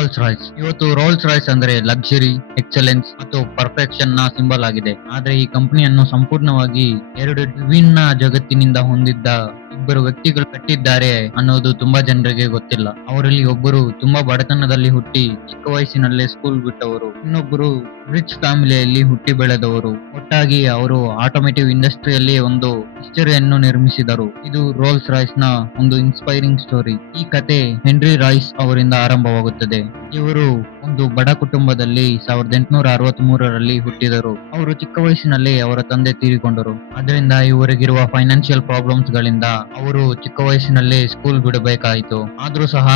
Rolls Royce. ಇವತ್ತು Rolls Royce ಅಂದ್ರೆ luxury, excellence ಮತ್ತು ಪರ್ಫೆಕ್ಷನ್ ನ ಸಿಂಬಲ್ ಆಗಿದೆ. ಆದ್ರೆ ಈ ಕಂಪನಿಯನ್ನು ಸಂಪೂರ್ಣವಾಗಿ ಎರಡು ವಿಭಿನ್ನ ಜಗತ್ತಿನಿಂದ ಹೊಂದಿದ್ದ ಇಬ್ಬರು ವ್ಯಕ್ತಿಗಳು ಕಟ್ಟಿದ್ದಾರೆ ಅನ್ನೋದು ತುಂಬಾ ಜನರಿಗೆ ಗೊತ್ತಿಲ್ಲ. ಅವರಲ್ಲಿ ಒಬ್ಬರು ತುಂಬಾ ಬಡತನದಲ್ಲಿ ಹುಟ್ಟಿ ಚಿಕ್ಕ ವಯಸ್ಸಿನಲ್ಲೇ ಸ್ಕೂಲ್ ಬಿಟ್ಟವರು, ಇನ್ನೊಬ್ಬರು ರಿಚ್ ಫ್ಯಾಮಿಲಿಯಲ್ಲಿ ಹುಟ್ಟಿ ಬೆಳೆದವರು. ಒಟ್ಟಾಗಿ ಅವರು ಆಟೋಮೇಟಿವ್ ಇಂಡಸ್ಟ್ರಿಯಲ್ಲಿ ಒಂದು ಹಿಸ್ಟರಿಯನ್ನು ನಿರ್ಮಿಸಿದರು. ಇದು ರೋಲ್ಸ್ ರಾಯ್ಸ್ ನ ಒಂದು ಇನ್ಸ್ಪೈರಿಂಗ್ ಸ್ಟೋರಿ. ಈ ಕತೆ ಹೆನ್ರಿ ರಾಯ್ಸ್ ಅವರಿಂದ ಆರಂಭವಾಗುತ್ತದೆ. ಇವರು ಒಂದು ಬಡ ಕುಟುಂಬದಲ್ಲಿ 1863ರಲ್ಲಿ ಹುಟ್ಟಿದರು. ಅವರು ಚಿಕ್ಕ ವಯಸ್ಸಿನಲ್ಲಿ ಅವರ ತಂದೆ ತೀರಿಕೊಂಡರು. ಅದರಿಂದ ಇವರಿಗಿರುವ ಫೈನಾನ್ಷಿಯಲ್ ಪ್ರಾಬ್ಲಮ್ಸ್ ಗಳಿಂದ ಅವರು ಚಿಕ್ಕ ವಯಸ್ಸಿನಲ್ಲೇ ಸ್ಕೂಲ್ ಬಿಡಬೇಕಾಯಿತು. ಆದ್ರೂ ಸಹ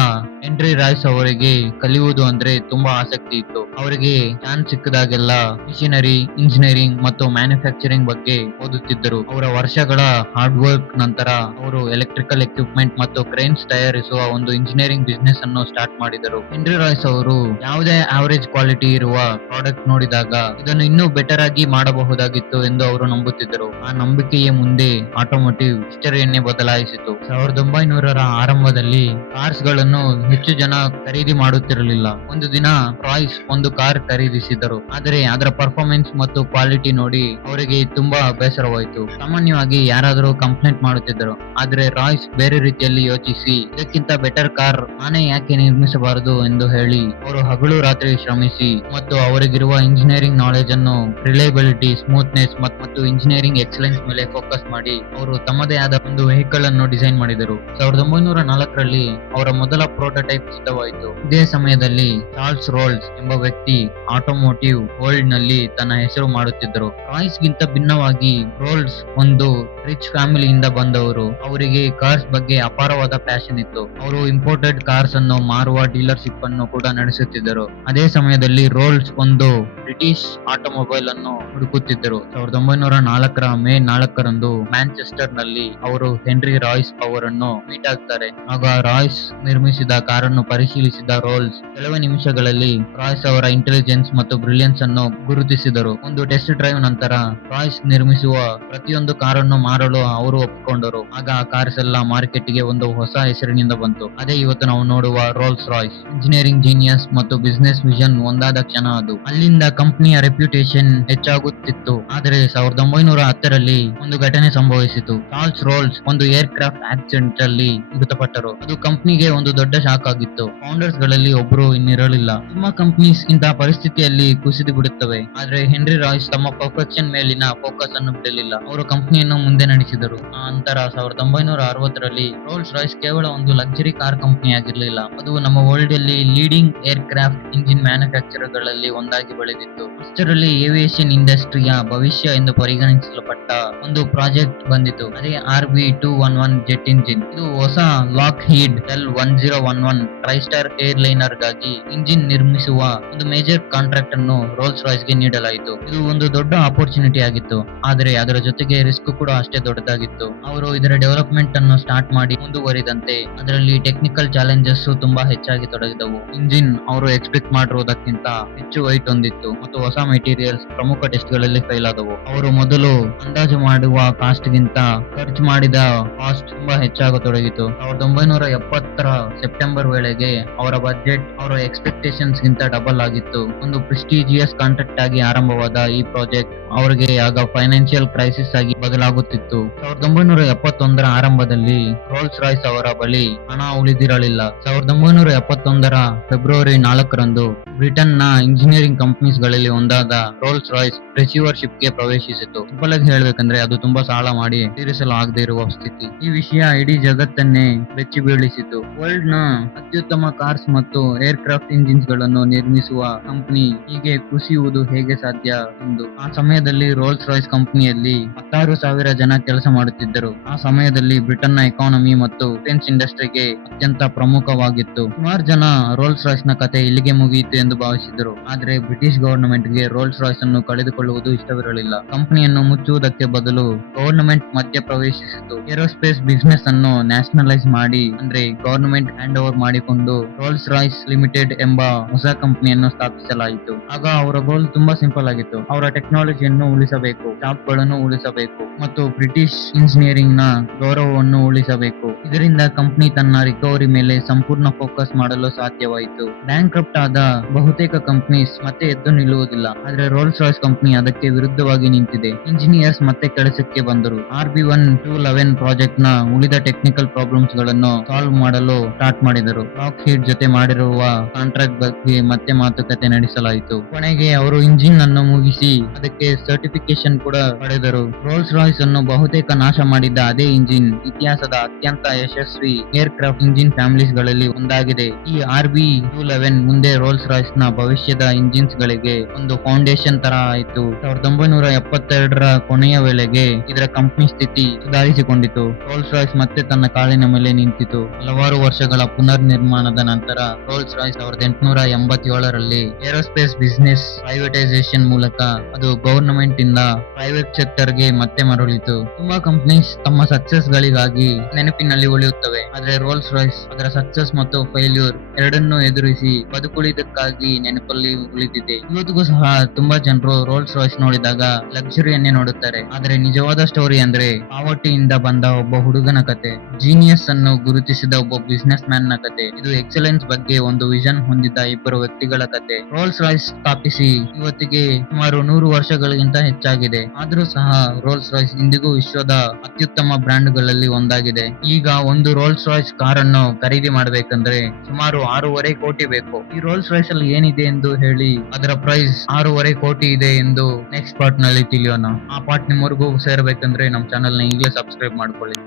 ಹೆನ್ರಿ ರಾಯ್ಸ್ ಅವರಿಗೆ ಕಲಿಯುವುದು ಅಂದ್ರೆ ತುಂಬಾ ಆಸಕ್ತಿ ಇತ್ತು. ಅವರಿಗೆ ಚಾನ್ಸ್ ಸಿಕ್ಕಿದಾಗೆಲ್ಲ ಮಿಷನರಿ, ಇಂಜಿನಿಯರಿಂಗ್ ಮತ್ತು ಮ್ಯಾನುಫ್ಯಾಕ್ಚರಿಂಗ್ ಬಗ್ಗೆ ಓದುತ್ತಿದ್ದರು. ಅವರ ವರ್ಷಗಳ ಹಾರ್ಡ್ ವರ್ಕ್ ನಂತರ ಅವರು ಎಲೆಕ್ಟ್ರಿಕಲ್ ಎಕ್ವಿಪ್ಮೆಂಟ್ ಮತ್ತು ಕ್ರೇನ್ಸ್ ತಯಾರಿಸುವ ಒಂದು ಇಂಜಿನಿಯರಿಂಗ್ ಬಿಸ್ನೆಸ್ ಅನ್ನು ಸ್ಟಾರ್ಟ್ ಮಾಡಿದರು. ಹೆನ್ರಿ ರಾಯ್ಸ್ ಅವರು ಯಾವುದೇ ಆವರೇಜ್ ಕ್ವಾಲಿಟಿ ಇರುವ ಪ್ರಾಡಕ್ಟ್ ನೋಡಿದಾಗ ಇದನ್ನು ಇನ್ನೂ ಬೆಟರ್ ಆಗಿ ಮಾಡಬಹುದಾಗಿತ್ತು ಎಂದು ಅವರು ನಂಬುತ್ತಿದ್ದರು. ಆ ನಂಬಿಕೆಯೇ ಮುಂದೆ ಆಟೋಮೋಟಿವ್ ಹಿಸ್ಟರಿಯನ್ನೇ ಬದಲಾಯಿಸಿತು. 1900ರ ಆರಂಭದಲ್ಲಿ ಕಾರ್ಸ್ ಗಳನ್ನು ಹೆಚ್ಚು ಜನ ಖರೀದಿ ಮಾಡುತ್ತಿರಲಿಲ್ಲ. ಒಂದು ದಿನ ರಾಯ್ಸ್ ಒಂದು ಕಾರ್ ಖರೀದಿಸಿದರು. ಆದರೆ ಅದರ ಪರ್ಫಾರ್ಮೆನ್ಸ್ ಮತ್ತು ಕ್ವಾಲಿಟಿ ನೋಡಿ ಅವರಿಗೆ ತುಂಬಾ ಬೇಸರವಾಯಿತು. ಸಾಮಾನ್ಯವಾಗಿ ಯಾರಾದರೂ ಕಂಪ್ಲೇಂಟ್ ಮಾಡುತ್ತಿದ್ದರು, ಆದರೆ ರಾಯ್ಸ್ ಬೇರೆ ರೀತಿಯಲ್ಲಿ ಯೋಚಿಸಿ ಇದಕ್ಕಿಂತ ಬೆಟರ್ ಕಾರ್ ನಾನೇ ಯಾಕೆ ನಿರ್ಮಿಸಬಾರದು ಎಂದು ಹೇಳಿ ಅವರು ಹಗಲು ರಾತ್ರಿ ಶ್ರಮಿಸಿ ಮತ್ತು ಅವರಿಗಿರುವ ಇಂಜಿನಿಯರಿಂಗ್ ನಾಲೆಜ್ ಅನ್ನು ರಿಲಯಬಿಲಿಟಿ, ಸ್ಮೂತ್ನೆಸ್ ಮತ್ತು ಇಂಜಿನಿಯರಿಂಗ್ ಎಕ್ಸಲೆನ್ಸ್ ಮೇಲೆ ಫೋಕಸ್ ಮಾಡಿ ಅವರು ತಮ್ಮದೇ ಆದ ಒಂದು ವೆಹಿಕಲ್ ಅನ್ನು ಡಿಸೈನ್ ಮಾಡಿದರು. 1904ರಲ್ಲಿ ಅವರ ಮೊದಲ ಪ್ರೋಟೋಟೈಪ್ ಸಿದ್ಧವಾಯಿತು. ಇದೇ ಸಮಯದಲ್ಲಿ ಚಾರ್ಲ್ಸ್ ರೋಲ್ಸ್ ಎಂಬ ವ್ಯಕ್ತಿ ಆಟೋಮೋಟಿವ್ ವರ್ಲ್ಡ್ ನಲ್ಲಿ ತನ್ನ ಹೆಸರು ಮಾಡುತ್ತಿದ್ದರು. ರಾಯ್ಸ್ ಗಿಂತ ಭಿನ್ನವಾಗಿ ರೋಲ್ಸ್ ಒಂದು ರಿಚ್ ಫ್ಯಾಮಿಲಿಯಿಂದ ಬಂದವರು. ಅವರಿಗೆ ಕಾರ್ಸ್ ಬಗ್ಗೆ ಅಪಾರವಾದ ಪ್ಯಾಷನ್ ಇತ್ತು. ಅವರು ಇಂಪೋರ್ಟೆಡ್ ಕಾರ್ಸ್ ಅನ್ನು ಮಾರುವ ಡೀಲರ್ಶಿಪ್ ಅನ್ನು ಕೂಡ ನಡೆಸುತ್ತಿದ್ದರು. ಅದೇ ಸಮಯದಲ್ಲಿ ರೋಲ್ಸ್ ಒಂದು ಬ್ರಿಟಿಷ್ ಆಟೋಮೊಬೈಲ್ ಅನ್ನು ಹುಡುಕುತ್ತಿದ್ದರು. 1904ರ ಮೇ 4ರಂದು ಮ್ಯಾಂಚೆಸ್ಟರ್ ನಲ್ಲಿ ಅವರು ಹೆನ್ರಿ ರಾಯ್ಸ್ ಅವರನ್ನು ಮೀಟ್ ಆಗ್ತಾರೆ. ಆಗ ರಾಯ್ಸ್ ನಿರ್ಮಿಸಿದ ಕಾರನ್ನು ಪರಿಶೀಲಿಸಿದ ರೋಲ್ಸ್ ಕೆಲವೇ ನಿಮಿಷಗಳಲ್ಲಿ ರಾಯ್ಸ್ ಅವರ ಇಂಟೆಲಿಜೆನ್ಸ್ ಮತ್ತು ಬ್ರಿಲಿಯನ್ಸ್ ಅನ್ನು ಗುರುತಿಸಿದರು. ಒಂದು ಟೆಸ್ಟ್ ಡ್ರೈವ್ ನಂತರ ರಾಯ್ಸ್ ನಿರ್ಮಿಸುವ ಪ್ರತಿಯೊಂದು ಕಾರನ್ನು ಮಾರಲು ಅವರು ಒಪ್ಪಿಕೊಂಡರು. ಆಗ ಆ ಕಾರ್ಸ್ ಎಲ್ಲ ಮಾರ್ಕೆಟ್ಗೆ ಒಂದು ಹೊಸ ಹೆಸರಿನಿಂದ ಬಂತು. ಅದೇ ಇವತ್ತು ನಾವು ನೋಡುವ ರೋಲ್ಸ್ ರಾಯ್ಸ್. ಇಂಜಿನಿಯರಿಂಗ್ ಜೀನಿಯಸ್ ಮತ್ತು ಬಿಸಿನೆಸ್ ವಿಷನ್ ಒಂದಾದ ಕ್ಷಣ ಅದು. ಅಲ್ಲಿಂದ ಕಂಪನಿಯ ರೆಪ್ಯುಟೇಷನ್ ಹೆಚ್ಚಾಗುತ್ತಿತ್ತು. ಆದರೆ 1910ರಲ್ಲಿ ಒಂದು ಘಟನೆ ಸಂಭವಿಸಿತು. ಚಾರ್ಲ್ಸ್ ರೋಲ್ಸ್ ಒಂದು ಏರ್ ಕ್ರಾಫ್ಟ್ ಆಕ್ಸಿಡೆಂಟ್ ಅಲ್ಲಿ ಮೃತಪಟ್ಟರು. ಅದು ಕಂಪನಿಗೆ ಒಂದು ದೊಡ್ಡ ಶಾಕ್ ಆಗಿತ್ತು. ಫೌಂಡರ್ಸ್ ಗಳಲ್ಲಿ ಒಬ್ಬರು ಇನ್ನಿರಲಿಲ್ಲ. ತುಂಬಾ ಕಂಪನೀಸ್ ಇಂತಹ ಪರಿಸ್ಥಿತಿಯಲ್ಲಿ ಕುಸಿದು ಬಿಡುತ್ತವೆ. ಆದ್ರೆ ಹೆನ್ರಿ ರಾಯ್ಸ್ ತಮ್ಮ ಪರ್ಫೆಕ್ಷನ್ ಮೇಲಿನ ಫೋಕಸ್ ಅನ್ನು ಬಿಡಲಿಲ್ಲ. ಅವರು ಕಂಪನಿಯನ್ನು ಮುಂದೆ ನಡೆಸಿದರು. ನಂತರ 1960ರಲ್ಲಿ ರೋಲ್ಸ್ ರಾಯ್ಸ್ ಕೇವಲ ಒಂದು ಲಕ್ಸುರಿ ಕಾರ್ ಕಂಪನಿ ಆಗಿರಲಿಲ್ಲ. ಅದು ನಮ್ಮ ವರ್ಲ್ಡ್ ಅಲ್ಲಿ leading air craft engine manufacturer ಗಳಲ್ಲಿ ಒಂದಾಗಿ ಬೆಳೆದಿತ್ತು. ಅಷ್ಟರಲ್ಲಿ ಏವಿಯೇಷನ್ ಇಂಡಸ್ಟ್ರಿಯ ಭವಿಷ್ಯ ಎಂದು ಪರಿಗಣಿಸಲ್ಪಟ್ಟ ಒಂದು ಪ್ರಾಜೆಕ್ಟ್ ಬಂದಿತು. ಅದೇ RB211 ಜೆಟ್ ಇಂಜಿನ್. ಇದು ಹೊಸ ಲಾಕ್ ಹೀಡ್ L1011 ಟ್ರೈಸ್ಟಾರ್ ಏರ್ಲೈನರ್ ಗಾಗಿ ಇಂಜಿನ್ ನಿರ್ಮಿಸುವ ಒಂದು ಮೇಜರ್ ಕಾಂಟ್ರಾಕ್ಟ್ ಅನ್ನು ರೋಲ್ಸ್ ರಾಯ್ಸ್ ಗೆ ನೀಡಲಾಯಿತು. ಇದು ಒಂದು ದೊಡ್ಡ ಆಪರ್ಚುನಿಟಿ ಆಗಿತ್ತು. ಆದರೆ ಅದರ ಜೊತೆಗೆ ರಿಸ್ಕ್ ಕೂಡ ಅಷ್ಟೇ ದೊಡ್ಡದಾಗಿತ್ತು. ಅವರು ಇದರ ಡೆವಲಪ್ಮೆಂಟ್ ಅನ್ನು ಸ್ಟಾರ್ಟ್ ಮಾಡಿ ಮುಂದುವರಿದಂತೆ ಅದರಲ್ಲಿ ಟೆಕ್ನಿಕಲ್ ಚಾಲೆಂಜಸ್ ತುಂಬಾ ಹೆಚ್ಚಾಗಿ ತೊಡಗಿದವು. ಇಂಜಿನ್ ಅವರು ಎಕ್ಸ್ಪೆಕ್ಟ್ ಮಾಡಿರುವುದಕ್ಕಿಂತ ಹೆಚ್ಚು ವೈಟ್ ಹೊಂದಿತ್ತು ಮತ್ತು ಹೊಸ ಮೆಟೀರಿಯಲ್ಸ್ ಪ್ರಮುಖ ಟೆಸ್ಟ್ ಗಳಲ್ಲಿ ಫೇಲ್ ಆದವು. ಅವರು ಮೊದಲು ಅಂದಾಜು ಮಾಡುವ ಕಾಸ್ಟ್ ಗಿಂತ ಖರ್ಚು ಮಾಡಿದ ಕಾಸ್ಟ್ ತುಂಬಾ ಹೆಚ್ಚಾಗತೊಡಗಿತು. 1970ರ ಸೆಪ್ಟೆಂಬರ್ ವೇಳೆಗೆ ಅವರ ಬಜೆಟ್ ಅವರ ಎಕ್ಸ್ಪೆಕ್ಟೇಷನ್ಸ್ ಗಿಂತ ಡಬಲ್ ಆಗಿತ್ತು. ಒಂದು ಪ್ರೆಸ್ಟಿಜಿಯಸ್ ಕಾಂಟ್ರಾಕ್ಟ್ ಆಗಿ ಆರಂಭವಾದ ಈ ಪ್ರಾಜೆಕ್ಟ್ ಅವರಿಗೆ ಆಗ ಫೈನಾನ್ಷಿಯಲ್ ಕ್ರೈಸಿಸ್ ಆಗಿ ಬದಲಾಗುತ್ತಿತ್ತು. 1971ರ ಆರಂಭದಲ್ಲಿ ರೋಲ್ಸ್ ರಾಯ್ಸ್ ಅವರ ಬಳಿ ಹಣ ಉಳಿದಿರಲಿಲ್ಲ. 1971ರ ಫೆಬ್ರವರಿ 4ರಂದು ಬ್ರಿಟನ್ ನ ಇಂಜಿನಿಯರಿಂಗ್ ಕಂಪನೀಸ್ ಗಳಲ್ಲಿ ಒಂದಾದ ರೋಲ್ಸ್ ರಾಯ್ಸ್ ರಿಸೀವರ್ಶಿಪ್ ಗೆ ಪ್ರವೇಶಿಸಿತು. ಸಿಂಪಲ್ ಆಗಿ ಹೇಳ್ಬೇಕಂದ್ರೆ ಅದು ತುಂಬಾ ಸಾಲ ಮಾಡಿ ತೀರಿಸಲು ಆಗದೆ ಇರುವ ಸ್ಥಿತಿ. ಈ ವಿಷಯ ಇಡೀ ಜಗತ್ತನ್ನೇ ಬೆಚ್ಚಿ ಬೀಳಿಸಿತು. ವರ್ಲ್ಡ್ ನ ಅತ್ಯುತ್ತಮ ಕಾರ್ಸ್ ಮತ್ತು ಏರ್ ಕ್ರಾಫ್ಟ್ ಇಂಜಿನ್ಸ್ ಗಳನ್ನು ನಿರ್ಮಿಸುವ ಕಂಪನಿ ಹೀಗೆ ಕುಸಿಯುವುದು ಹೇಗೆ ಸಾಧ್ಯ ಎಂದು. ಆ ಸಮಯದಲ್ಲಿ ರೋಲ್ಸ್ ರಾಯ್ಸ್ ಕಂಪನಿಯಲ್ಲಿ 16,000 ಜನ ಕೆಲಸ ಮಾಡುತ್ತಿದ್ದರು. ಆ ಸಮಯದಲ್ಲಿ ಬ್ರಿಟನ್ ನ ಎಕಾನಮಿ ಮತ್ತು ಡಿಫೆನ್ಸ್ ಇಂಡಸ್ಟ್ರಿಗೆ ಅತ್ಯಂತ ಪ್ರಮುಖವಾಗಿತ್ತು. ಸುಮಾರು ಜನ ರೋಲ್ಸ್ ರಾಯ್ಸ್ ನ ಕತೆ ಇಲ್ಲಿಗೆ ಮುಗಿಯಿತು ಎಂದು ಭಾವಿಸಿದರು. ಆದರೆ ಬ್ರಿಟಿಷ್ ಗವರ್ನಮೆಂಟ್ ಗೆ ರೋಲ್ಸ್ ರಾಯ್ಸ್ ಅನ್ನು ಕಳೆದುಕೊಳ್ಳುವುದು ಇಷ್ಟವಿರಲಿಲ್ಲ. ಕಂಪನಿಯನ್ನು ಮುಚ್ಚುವುದಕ್ಕೆ ಬದಲು ಗವರ್ನಮೆಂಟ್ ಮಧ್ಯ ಪ್ರವೇಶಿಸಿತು. ಏರೋಸ್ಪೇಸ್ ಬಿಸಿನೆಸ್ ಅನ್ನು ನ್ಯಾಷನಲೈಸ್ ಮಾಡಿ, ಅಂದ್ರೆ ಗವರ್ನಮೆಂಟ್ ಹ್ಯಾಂಡ್ ಓವರ್ ಮಾಡಿಕೊಂಡು ರೋಲ್ಸ್ ರಾಯ್ಸ್ ಲಿಮಿಟೆಡ್ ಎಂಬ ಹೊಸ ಕಂಪನಿಯನ್ನು ಕಂಪನಿಯನ್ನು ಸ್ಥಾಪಿಸಲಾಯಿತು. ಆಗ ಅವರ ಗೋಲ್ ತುಂಬಾ ಸಿಂಪಲ್ ಆಗಿತ್ತು. ಅವರ ಟೆಕ್ನಾಲಜಿಯನ್ನು ಉಳಿಸಬೇಕು, ಜಾಬ್ಗಳನ್ನು ಉಳಿಸಬೇಕು ಮತ್ತು ಬ್ರಿಟಿಷ್ ಇಂಜಿನಿಯರಿಂಗ್ ನ ಗೌರವವನ್ನು ಉಳಿಸಬೇಕು. ಇದರಿಂದ ಕಂಪನಿ ತನ್ನ ರಿಕವರಿ ಮೇಲೆ ಸಂಪೂರ್ಣ ಫೋಕಸ್ ಮಾಡಲು ಸಾಧ್ಯವಾಯಿತು. ಬ್ಯಾಂಕ್ರಪ್ಟ್ ಆದ ಬಹುತೇಕ ಕಂಪನೀಸ್ ಮತ್ತೆ ಎದ್ದು ನಿಲ್ಲುವುದಿಲ್ಲ, ಆದ್ರೆ ರೋಲ್ಸ್ ರಾಯ್ಸ್ ಕಂಪನಿ ಅದಕ್ಕೆ ವಿರುದ್ಧವಾಗಿ ನಿಂತಿದೆ. ಇಂಜಿನಿಯರ್ಸ್ ಮತ್ತೆ ಕೆಲಸಕ್ಕೆ ಬಂದರು. RB-1-11 ಪ್ರಾಜೆಕ್ಟ್ ನ ಉಳಿದ ಟೆಕ್ನಿಕಲ್ ಪ್ರಾಬ್ಲಮ್ಸ್ ಗಳನ್ನು ಸಾಲ್ವ್ ಮಾಡಲು ಸ್ಟಾರ್ಟ್ ಮಾಡಿದರು. ಲಾಕ್ಹೀಡ್ ಜೊತೆ ಮಾಡಿರುವ ಕಾಂಟ್ರಾಕ್ಟ್ ಬಗ್ಗೆ ಮತ್ತೆ ಮಾತುಕತೆ ನಡೆಸಲಾಯಿತು. ಕೊನೆಗೆ ಅವರು ಇಂಜಿನ್ ಅನ್ನು ಮುಗಿಸಿ ಅದಕ್ಕೆ ಸರ್ಟಿಫಿಕೇಶನ್ ಕೂಡ ಪಡೆದರು. ರೋಲ್ಸ್ ರಾಯ್ಸ್ ಅನ್ನು ಬಹುತೇಕ ನಾಶ ಮಾಡಿದ್ದ ಅದೇ ಇಂಜಿನ್ ಇತಿಹಾಸದ ಅತ್ಯಂತ ಯಶಸ್ವಿ ಏರ್ ಕ್ರಾಫ್ಟ್ ಇಂಜಿನ್ ಫ್ಯಾಮಿಲೀಸ್ ಗಳಲ್ಲಿ ಒಂದಾಗಿದೆ. ಈ RB-211 ಮುಂದೆ ರೋಲ್ಸ್ ರಾಯ್ಸ್ ನ ಭವಿಷ್ಯದ ಇಂಜಿನ್ಸ್ ಗಳಿಗೆ ಒಂದು ಫೌಂಡೇಶನ್ ತರ ಆಯಿತು. 1972ರ ಕೊನೆಯ ವೇಳೆಗೆ ಇದರ ಕಂಪನಿ ಸ್ಥಿತಿ ಸುಧಾರಿಸಿಕೊಂಡಿತು. ರೋಲ್ಸ್ ರಾಯ್ಸ್ ಮತ್ತೆ ತನ್ನ ಕಾಲಿನ ಮೇಲೆ ನಿಂತಿತು. ಹಲವಾರು ವರ್ಷಗಳ ಪುನರ್ ನಿರ್ಮಾಣದ ನಂತರ ರೋಲ್ಸ್ ರಾಯ್ಸ್ 1887ರಲ್ಲಿ ಏರೋಸ್ಪೇಸ್ ಬಿಸಿನೆಸ್ ಪ್ರೈವೇಟೈಸೇಷನ್ ಮೂಲಕ ಅದು ಗವರ್ನಮೆಂಟ್ ಇಂದ ಪ್ರೈವೇಟ್ ಸೆಕ್ಟರ್ ಗೆ ಮತ್ತೆ ಮರಳಿತು. ತುಂಬಾ ಕಂಪನೀಸ್ ತಮ್ಮ ಸಕ್ಸಸ್ ಗಳಿಗಾಗಿ ನೆನಪಿನಲ್ಲಿ ಉಳಿಯುತ್ತವೆ, ಆದ್ರೆ ರೋಲ್ಸ್ ರಾಯ್ಸ್ ಅದರ ಸಕ್ಸಸ್ ಮತ್ತು ಫೇಲ್ಯೂರ್ ಎರಡನ್ನೂ ಎದುರಿಸಿ ಬದುಕುಳಿದಕ್ಕಾಗಿ ನೆನಪಲ್ಲಿ ಉಳಿದಿದೆ. ಇವತ್ತಿಗೂ ಸಹ ತುಂಬಾ ಜನರು ರೋಲ್ಸ್ ರಾಯ್ಸ್ ನೋಡಿದಾಗ ಲಕ್ಸುರಿಯನ್ನೇ ನೋಡುತ್ತಾರೆ, ಆದ್ರೆ ನಿಜವಾದ ಸ್ಟೋರಿ ಅಂದ್ರೆ ಪಾವರ್ಟಿಯಿಂದ ಬಂದ ಒಬ್ಬ ಹುಡುಗನ ಕತೆ, ಜೀನಿಯಸ್ ಅನ್ನು ಗುರುತಿಸಿದ ಒಬ್ಬ ಬಿಸಿನೆಸ್ ಮ್ಯಾನ್ ನ ಕತೆ. ಇದು ಎಕ್ಸಲೆನ್ಸ್ ಬಗ್ಗೆ ಒಂದು ವಿಷನ್ ಹೊಂದಿದ್ದ ಇಬ್ಬರು ವ್ಯಕ್ತಿಗಳ ಕತೆ. ರೋಲ್ಸ್ ರಾಯ್ಸ್ ಸ್ಥಾಪಿಸಿ ಇವತ್ತಿಗೆ ಸುಮಾರು 100 ವರ್ಷಗಳಿಗಿಂತ ಹೆಚ್ಚಾಗಿದೆ. ಆದ್ರೂ ಸಹ ರೋಲ್ಸ್ ರಾಯ್ಸ್ ಇಂದಿಗೂ ವಿಶ್ವದ ಅತ್ಯುತ್ತಮ ಬ್ರ್ಯಾಂಡ್ ಗಳಲ್ಲಿ ಒಂದಾಗಿದೆ. ಈಗ ಒಂದು ರೋಲ್ಸ್ ರಾಯ್ಸ್ ಕಾರ್ ಅನ್ನು ಖರೀದಿ ಮಾಡಬೇಕಂದ್ರೆ ಸುಮಾರು 6.5 ಕೋಟಿ ಬೇಕು. ಈ ರೋಲ್ಸ್ ರಾಯ್ಸ್ ಅಲ್ಲಿ ಏನಿದೆ ಎಂದು ಹೇಳಿ ಅದರ ಪ್ರೈಸ್ 6.5 ಕೋಟಿ ಇದೆ ಎಂದು ನೆಕ್ಸ್ಟ್ ಪಾರ್ಟ್ ನಲ್ಲಿ ತಿಳಿಯೋಣ. ಆ ಪಾರ್ಟ್ ನಿಮ್ಮವರೆಗೂ ಸೇರಬೇಕಂದ್ರೆ ನಮ್ಮ ಚಾನೆಲ್ ನ ಈಗಲೇ ಸಬ್ಸ್ಕ್ರೈಬ್ ಮಾಡ್ಕೊಳ್ಳಿ.